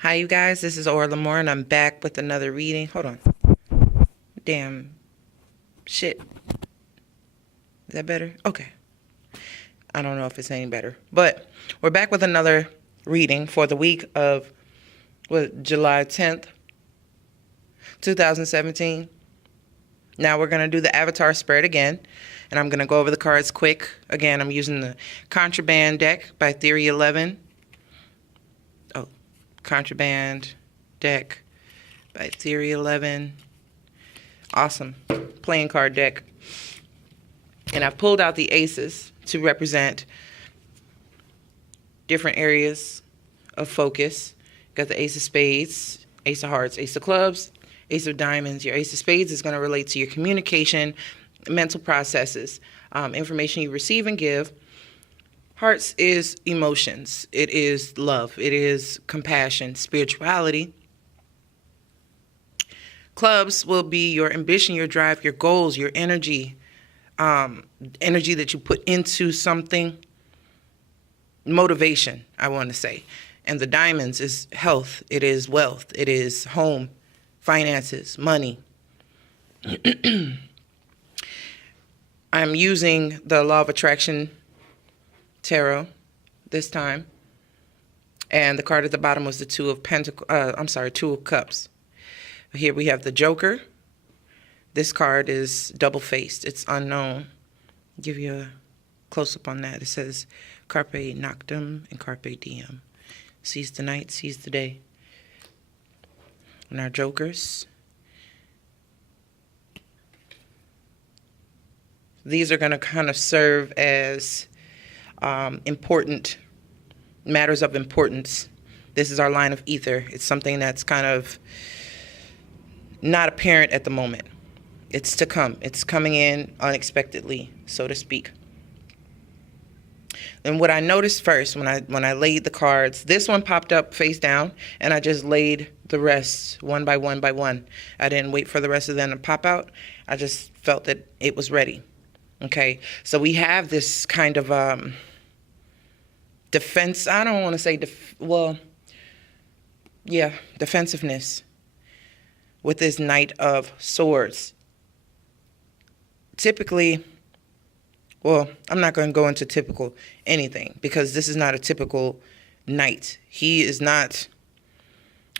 Hi, you guys. This is Orla Moore, and I'm back with another reading. Hold on. Damn. Shit. Is that better? Okay. I don't know if it's any better. But we're back with another reading for the week of July 10th, 2017. Now we're going to do the Avatar spread again, and I'm going to go over the cards quick. Again, I'm using the Contraband deck by Theory 11. Oh, Contraband deck by Theory 11. Awesome playing card deck. And I've pulled out the aces to represent different areas of focus. Got the ace of spades, ace of hearts, ace of clubs, ace of diamonds. Your ace of spades is going to relate to your communication, mental processes, information you receive and give. Hearts is emotions. It is love. It is compassion, spirituality. Clubs will be your ambition, your drive, your goals, your energy, energy that you put into something. Motivation, I want to say. And the diamonds is health. It is wealth. It is home, finances, money. I'm using the Law of Attraction Tarot this time. And the card at the bottom was the Two of Cups. Here we have the Joker. This card is double-faced. It's unknown. I'll give you a close-up on that. It says Carpe Noctem and Carpe Diem. Seize the night, seize the day. And our Jokers. These are going to kind of serve as important matters of importance. This is our line of ether. It's something that's kind of not apparent at the moment. It's to come. It's coming in unexpectedly, so to speak. And what I noticed first when I laid the cards, this one popped up face down, and I just laid the rest one by one by one. I didn't wait for the rest of them to pop out. I just felt that it was ready. Okay, so we have this kind of defense. I don't want to say defensiveness with this Knight of Swords. Typically, well, I'm not going to go into typical anything because this is not a typical knight. He is not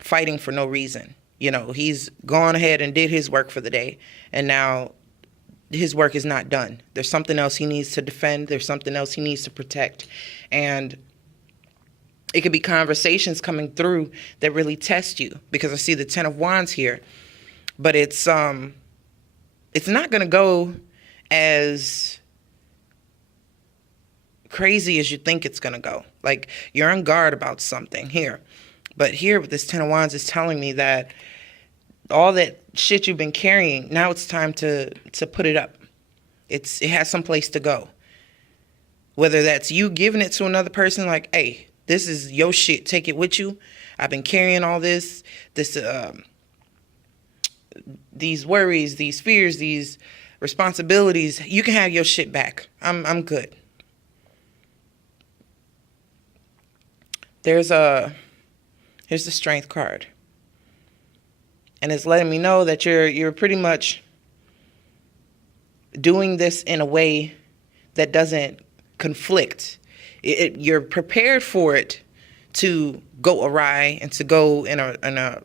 fighting for no reason. You know, he's gone ahead and did his work for the day, and now his work is not done. There's something else he needs to defend. There's something else he needs to protect. And it could be conversations coming through that really test you, because I see the Ten of Wands here. But it's not going to go as crazy as you think it's going to go. Like, you're on guard about something here. But here with this Ten of Wands is telling me that all that shit you've been carrying, now it's time to put it up. It has some place to go. Whether that's you giving it to another person, like, hey, this is your shit, take it with you. I've been carrying all this these worries, these fears, these responsibilities. You can have your shit back. I'm good. Here's the Strength card. And it's letting me know that you're pretty much doing this in a way that doesn't conflict. You're prepared for it to go awry and to go in a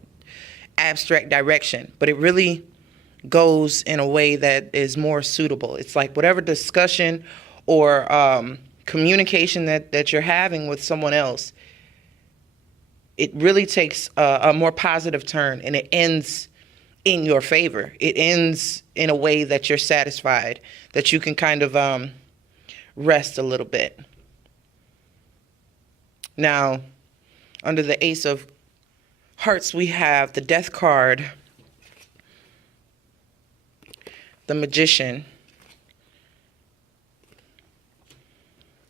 abstract direction, but it really goes in a way that is more suitable. It's like whatever discussion or communication that you're having with someone else, it really takes a more positive turn, and it ends in your favor. It ends in a way that you're satisfied, that you can kind of rest a little bit. Now, under the Ace of Hearts, we have the Death card, the Magician,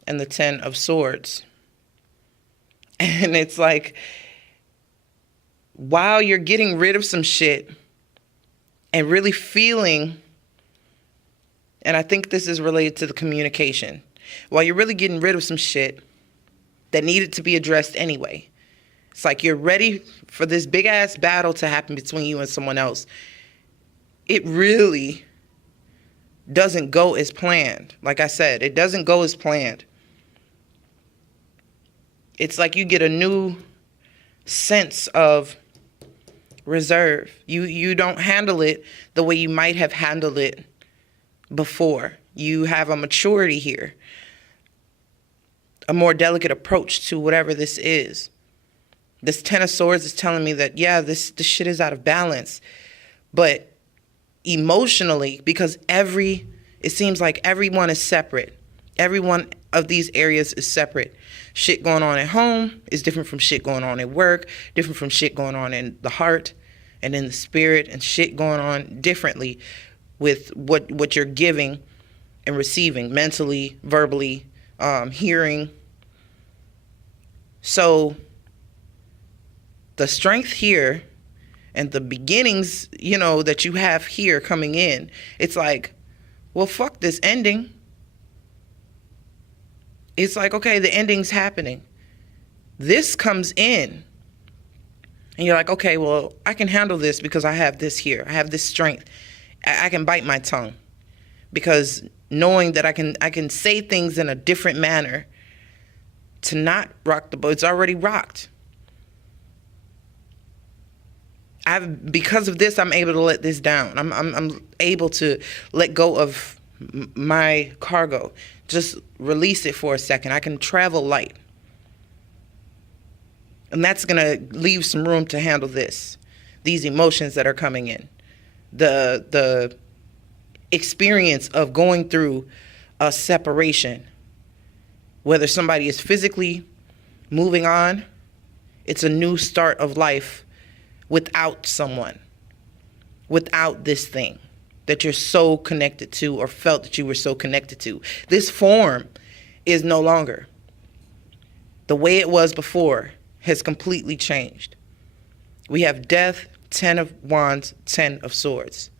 and the Ten of Swords. And it's like, while you're getting rid of some shit and really feeling, and I think this is related to the communication, while you're really getting rid of some shit that needed to be addressed anyway, It's like you're ready for this big ass battle to happen between you and someone else. It really doesn't go as planned. Like I said, it doesn't go as planned. It's like you get a new sense of reserve. You don't handle it the way you might have handled it before. You have a maturity here, a more delicate approach to whatever this is. This Ten of Swords is telling me that, yeah, this shit is out of balance. But emotionally, because it seems like everyone is separate. Every one of these areas is separate. Shit going on at home is different from shit going on at work, different from shit going on in the heart and in the spirit, and shit going on differently with what you're giving and receiving mentally, verbally, hearing. So the strength here and the beginnings, that you have here coming in, it's like, well, fuck this ending. It's like, okay, the ending's happening. This comes in. And you're like, okay, well, I can handle this because I have this here. I have this strength. I can bite my tongue. Because knowing that I can say things in a different manner to not rock the boat. It's already rocked. Because of this, I'm able to let this down. I'm able to let go of my cargo. Just release it for a second. I can travel light. And that's going to leave some room to handle these emotions that are coming in. The experience of going through a separation, whether somebody is physically moving on, it's a new start of life without someone, without this thing that you're so connected to or felt that you were so connected to. This form is no longer. The way it was before has completely changed. We have death, 10 of wands, 10 of swords.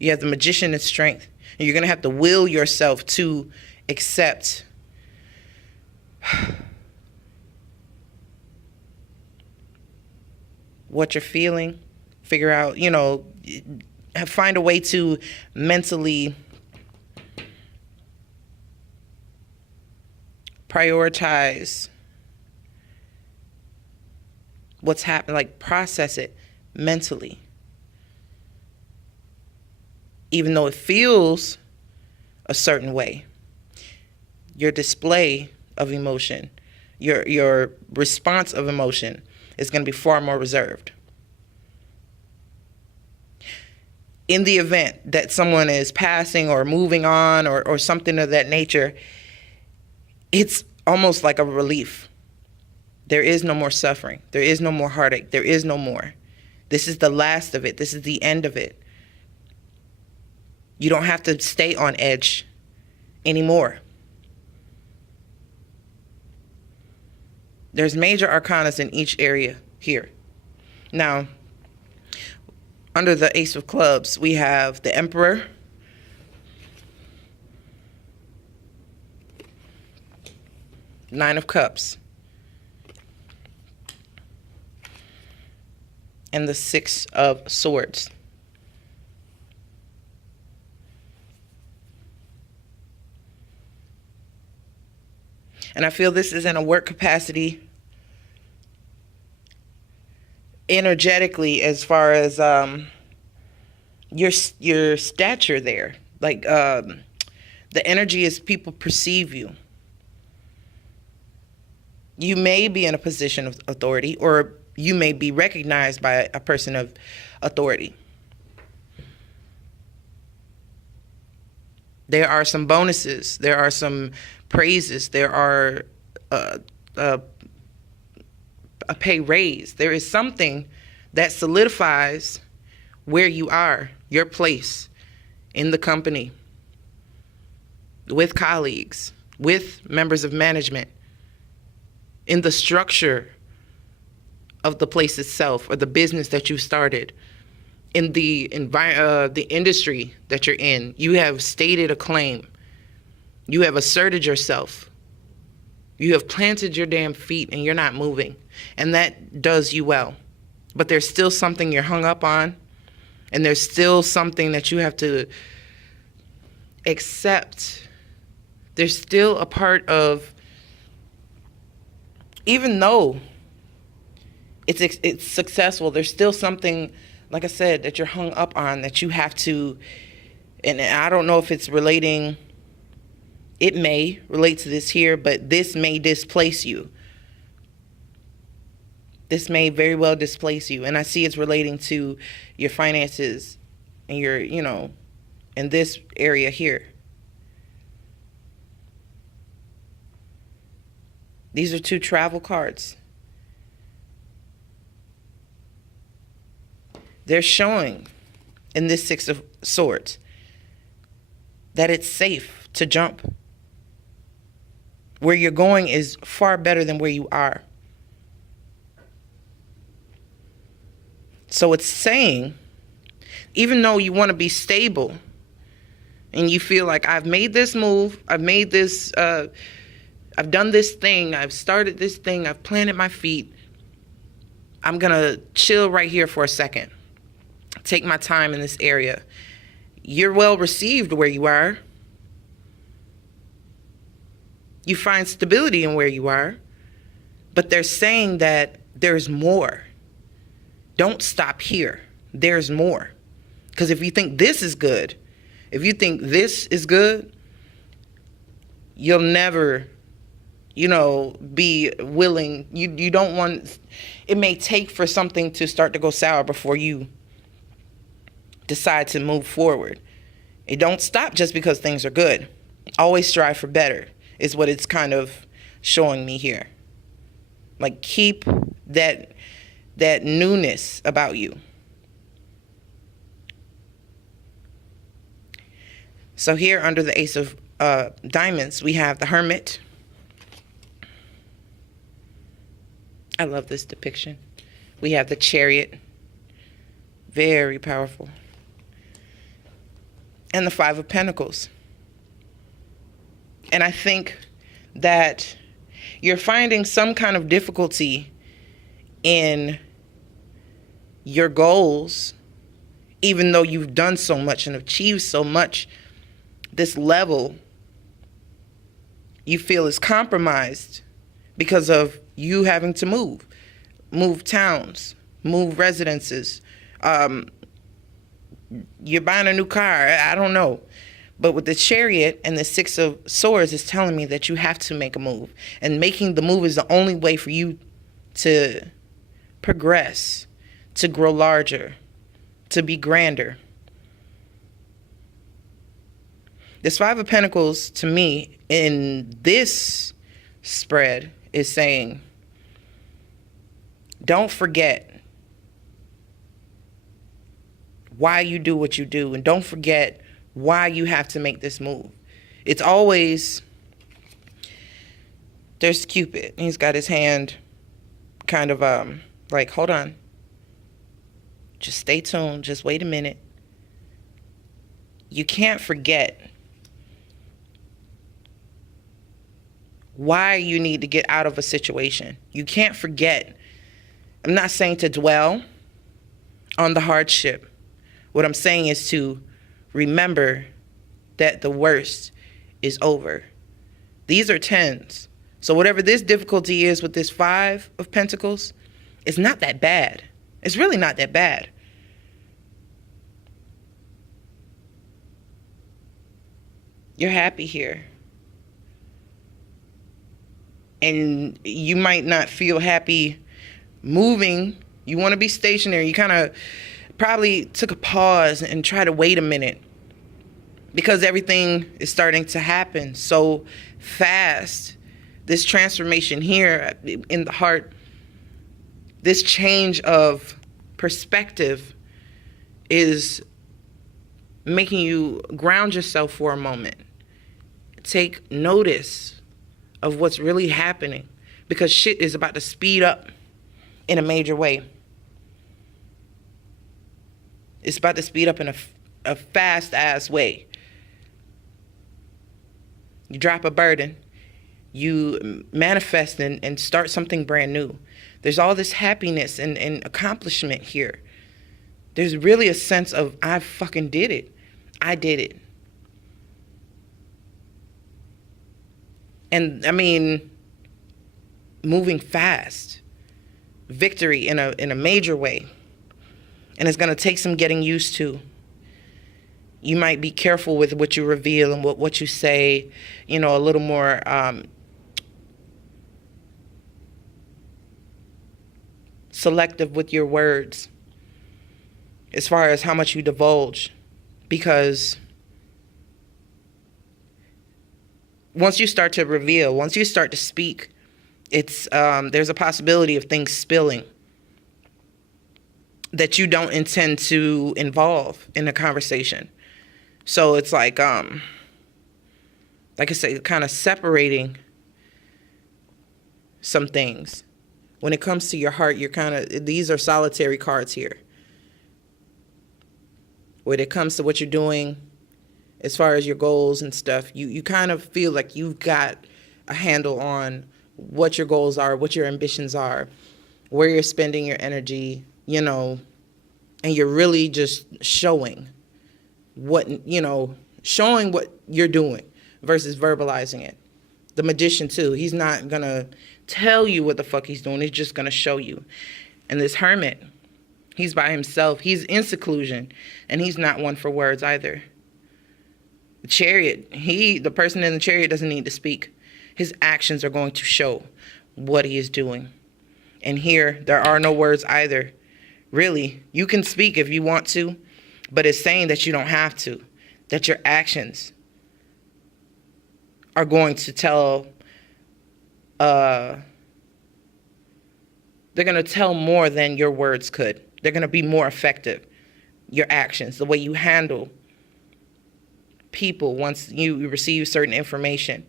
You have the magician and strength. And you're going to have to will yourself to accept what you're feeling. Figure out, find a way to mentally prioritize what's happening, like process it mentally. Even though it feels a certain way, your display of emotion, your response of emotion is going to be far more reserved. In the event that someone is passing or moving on or something of that nature, it's almost like a relief. There is no more suffering. There is no more heartache. There is no more. This is the last of it. This is the end of it. You don't have to stay on edge anymore. There's major arcanas in each area here. Now, under the Ace of Clubs, we have the Emperor, Nine of Cups, and the Six of Swords. And I feel this is in a work capacity energetically as far as your stature there. Like the energy is people perceive you. You may be in a position of authority, or you may be recognized by a person of authority. There are some bonuses. There are some praises. There are a pay raise. There is something that solidifies where you are, your place in the company, with colleagues, with members of management, in the structure of the place itself or the business that you started, in the industry that you're in. You have stated a claim. You have asserted yourself. You have planted your damn feet and you're not moving. And that does you well. But there's still something you're hung up on. And there's still something that you have to accept. There's still a part of, even though it's successful, there's still something, like I said, that you're hung up on that you have to, and I don't know if it's relating, it may relate to this here, but this may displace you. This may very well displace you. And I see it's relating to your finances and your, in this area here. These are 2 travel cards. They're showing in this 6 of Swords that it's safe to jump. Where you're going is far better than where you are. So it's saying, even though you want to be stable and you feel like I've made this move, I've made this, I've done this thing, I've started this thing, I've planted my feet, I'm going to chill right here for a second. Take my time in this area. You're well received where you are. You find stability in where you are. But they're saying that there's more. Don't stop here. There's more. Because if you think this is good, if you think this is good, you'll never, be willing. You don't want, it may take for something to start to go sour before you decide to move forward. It don't stop just because things are good. Always strive for better is what it's kind of showing me here. Like, keep that newness about you. So here under the Ace of Diamonds, we have the Hermit. I love this depiction. We have the Chariot. Very powerful. And the 5 of Pentacles. And I think that you're finding some kind of difficulty in your goals, even though you've done so much and achieved so much. This level you feel is compromised because of you having to move towns, move residences. You're buying a new car. I don't know. But with the Chariot and the 6 of Swords is telling me that you have to make a move. And making the move is the only way for you to progress, to grow larger, to be grander. This 5 of Pentacles, to me, in this spread, is saying, don't forget why you do what you do, and don't forget why you have to make this move. It's always, there's Cupid. He's got his hand kind of like, hold on. Just stay tuned. Just wait a minute. You can't forget why you need to get out of a situation. You can't forget. I'm not saying to dwell on the hardship. What I'm saying is to remember that the worst is over. These are 10s. So whatever this difficulty is with this 5 of Pentacles, it's not that bad. It's really not that bad. You're happy here. And you might not feel happy moving. You want to be stationary. You kind of probably took a pause and try to wait a minute because everything is starting to happen so fast. This transformation here in the heart, this change of perspective is making you ground yourself for a moment. Take notice of what's really happening because shit is about to speed up in a major way. It's about to speed up in a fast-ass way. You drop a burden, you manifest and start something brand new. There's all this happiness and accomplishment here. There's really a sense of, I fucking did it. I did it. And I mean, moving fast. Victory in a major way. And it's going to take some getting used to. You might be careful with what you reveal and what you say, a little more selective with your words as far as how much you divulge, because once you start to reveal, once you start to speak, it's there's a possibility of things spilling that you don't intend to involve in a conversation. So it's like I say, kind of separating some things. When it comes to your heart, these are solitary cards here. When it comes to what you're doing, as far as your goals and stuff, you kind of feel like you've got a handle on what your goals are, what your ambitions are, where you're spending your energy, and you're really just showing what you're doing versus verbalizing it. The magician too, he's not gonna tell you what the fuck he's doing, he's just gonna show you. And this hermit, he's by himself, he's in seclusion, and he's not one for words either. The chariot, the person in the chariot doesn't need to speak. His actions are going to show what he is doing. And here, there are no words either. Really, you can speak if you want to, but it's saying that you don't have to, that your actions are going to tell, they're going to tell more than your words could. They're going to be more effective. Your actions, the way you handle people once you receive certain information.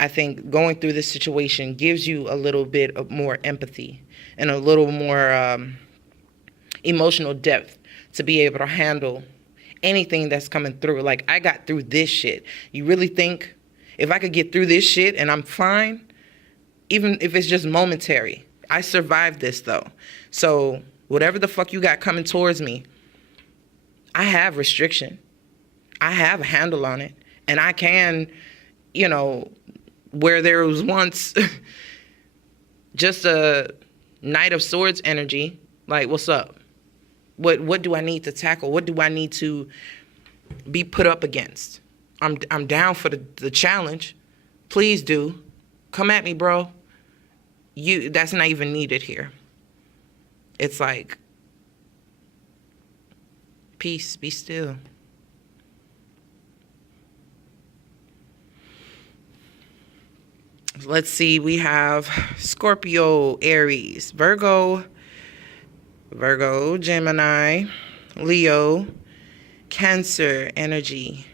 I think going through this situation gives you a little bit of more empathy and a little more emotional depth to be able to handle anything that's coming through. Like, I got through this shit. You really think if I could get through this shit and I'm fine, even if it's just momentary, I survived this though. So whatever the fuck you got coming towards me, I have restriction. I have a handle on it. And I can, where there was once just a Knight of Swords energy, like, what's up? What do I need to tackle? What do I need to be put up against? I'm down for the challenge. Please do. Come at me, bro. That's not even needed here. It's like, peace, be still. Let's see, we have Scorpio, Aries, Virgo, Gemini, Leo, Cancer energy.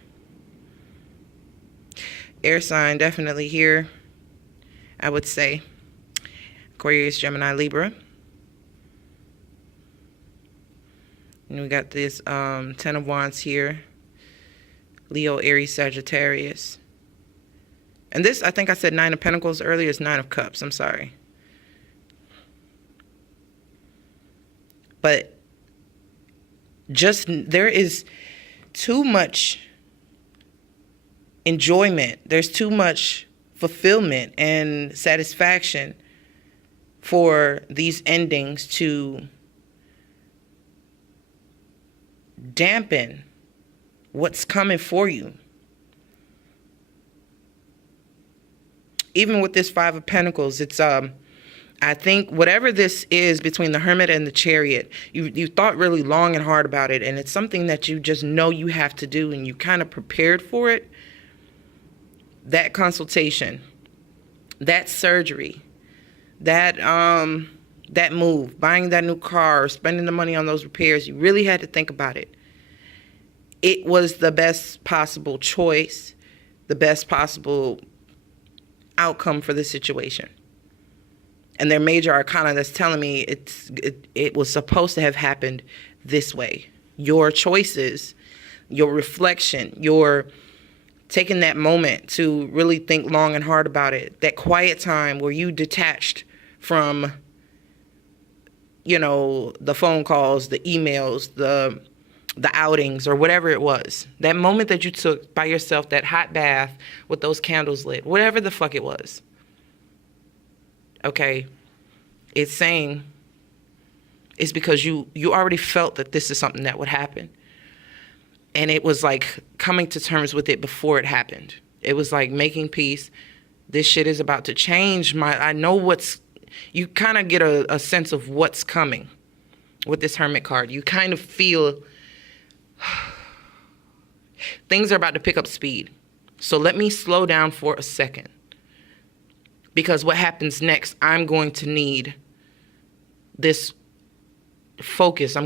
Air sign definitely here, I would say. Aquarius, Gemini, Libra. And we got this 10 of Wands here. Leo, Aries, Sagittarius. And this, I think I said 9 of Pentacles earlier. It's 9 of Cups. I'm sorry. But there is too much enjoyment. There's too much fulfillment and satisfaction for these endings to dampen what's coming for you. Even with this 5 of Pentacles, it's I think whatever this is between the Hermit and the Chariot, you thought really long and hard about it, and it's something that you just know you have to do, and you kind of prepared for it. That consultation, that surgery, that move, buying that new car, or spending the money on those repairs, you really had to think about it. It was the best possible choice, the best possible outcome for the situation. And their major arcana that's telling me it was supposed to have happened this way. Your choices, your reflection, your taking that moment to really think long and hard about it. That quiet time where you detached from, the phone calls, the emails, the outings, or whatever it was. That moment that you took by yourself, that hot bath with those candles lit, whatever the fuck it was. Okay? It's saying it's because you already felt that this is something that would happen. And it was like coming to terms with it before it happened. It was like making peace. This shit is about to change. I know you kind of get a sense of what's coming with this Hermit card. You kind of feel things are about to pick up speed. So let me slow down for a second. Because what happens next, I'm going to need this focus.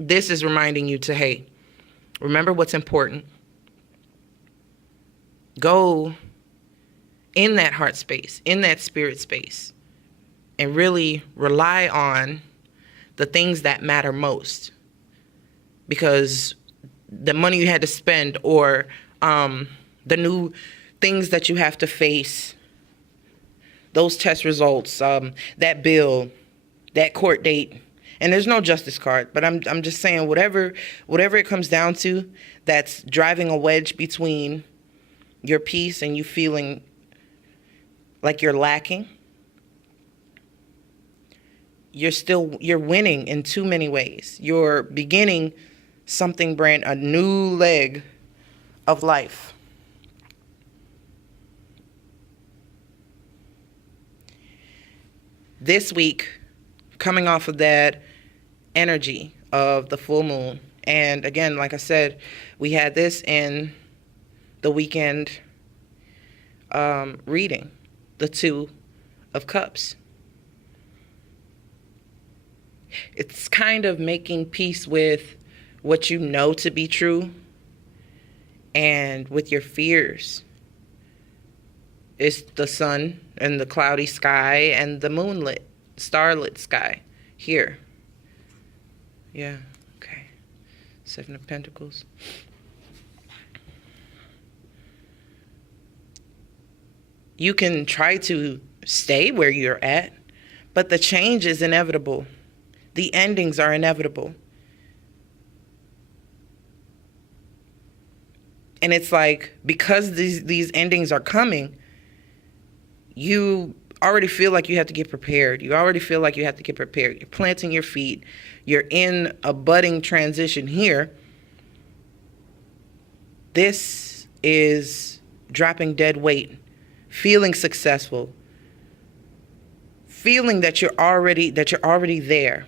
This is reminding you to, hey, remember what's important. Go in that heart space, in that spirit space, and really rely on the things that matter most. Because the money you had to spend, or the new things that you have to face, those test results, that bill, that court date, and there's no justice card, but I'm just saying whatever it comes down to, that's driving a wedge between your peace and you feeling like you're lacking. You're winning in too many ways. You're beginning something a new leg of life. This week, coming off of that energy of the full moon, and again, like I said, we had this in the weekend reading, the Two of Cups. It's kind of making peace with what you know to be true and with your fears. It's the sun and the cloudy sky and the moonlit, starlit sky here. Yeah, okay. Seven of Pentacles. You can try to stay where you're at, but the change is inevitable. The endings are inevitable. And it's like, because these endings are coming, you already feel like you have to get prepared. You already feel like you have to get prepared. You're planting your feet. You're in a budding transition here. This is dropping dead weight, feeling successful, feeling that you're already there.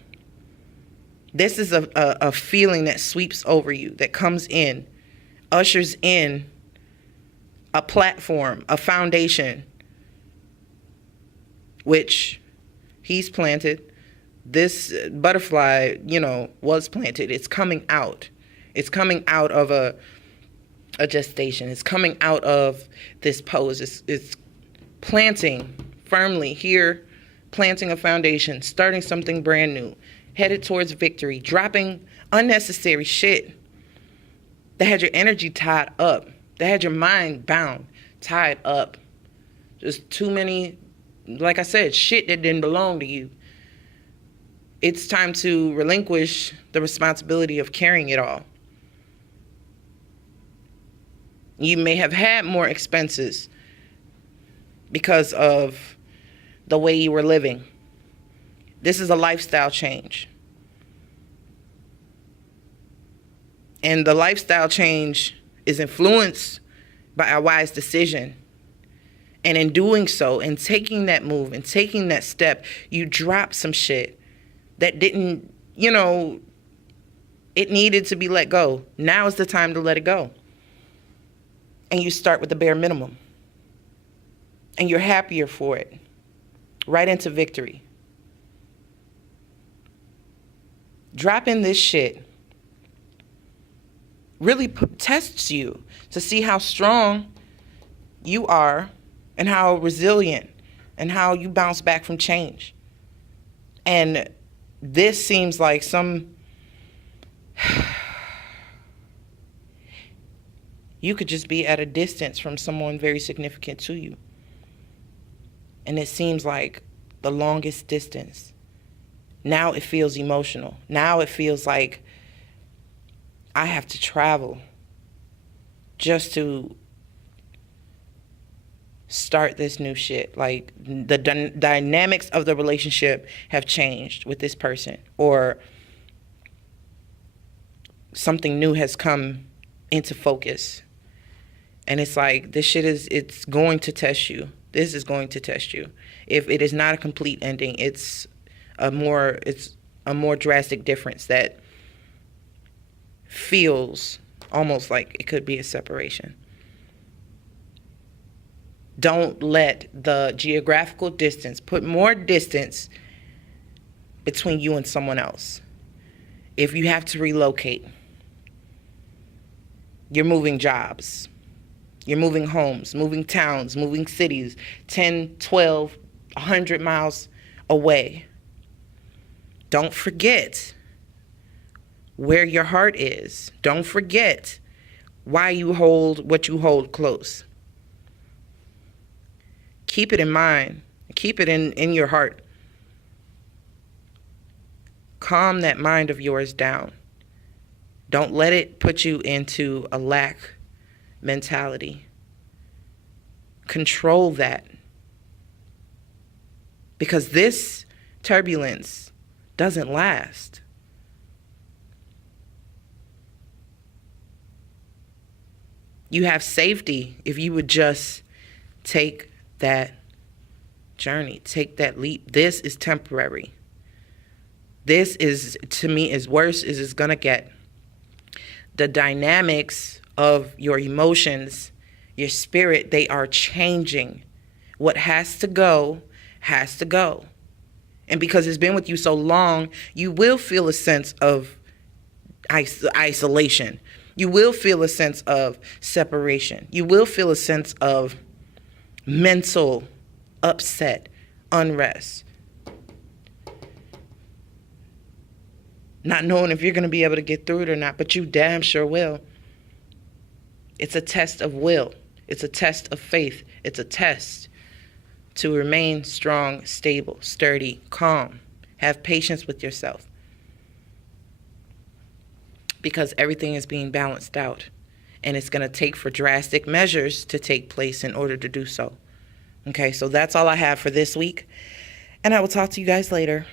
This is a feeling that sweeps over you, that comes in, ushers in a platform, a foundation, which he's planted. This butterfly, was planted. It's coming out. It's coming out of a gestation. It's coming out of this pose. It's planting firmly here, planting a foundation, starting something brand new, headed towards victory, dropping unnecessary shit that had your energy tied up, that had your mind bound, tied up. Just too many, like I said, shit that didn't belong to you. It's time to relinquish the responsibility of carrying it all. You may have had more expenses because of the way you were living. This is a lifestyle change. And the lifestyle change is influenced by a wise decision. And in doing so, and taking that move and taking that step, you drop some shit that didn't, it needed to be let go. Now is the time to let it go. And you start with the bare minimum. And you're happier for it. Right into victory. Dropping this shit really tests you to see how strong you are and how resilient and how you bounce back from change. And this seems like You could just be at a distance from someone very significant to you. And it seems like the longest distance. Now it feels emotional. Now it feels like I have to travel just to start this new shit. Like the dynamics of the relationship have changed with this person, or something new has come into focus. And it's like, this shit it's going to test you. This is going to test you. If it is not a complete ending, it's a more drastic difference that feels almost like it could be a separation. Don't let the geographical distance put more distance between you and someone else. If you have to relocate, you're moving jobs, you're moving homes, moving towns, moving cities, 10, 12, 100 miles away. Don't forget where your heart is. Don't forget why you hold what you hold close. Keep it in mind. Keep it in your heart. Calm that mind of yours down. Don't let it put you into a lack mentality. Control that. Because this turbulence doesn't last. You have safety if you would just take that journey, take that leap. This is temporary. This is, to me, as worse as it's gonna get. The dynamics of your emotions, your spirit, they are changing. What has to go, has to go. And because it's been with you so long, you will feel a sense of isolation. You will feel a sense of separation. You will feel a sense of mental upset, unrest. Not knowing if you're going to be able to get through it or not, but you damn sure will. It's a test of will. It's a test of faith. It's a test to remain strong, stable, sturdy, calm. Have patience with yourself. Because everything is being balanced out. And it's going to take for drastic measures to take place in order to do so. Okay, so that's all I have for this week. And I will talk to you guys later.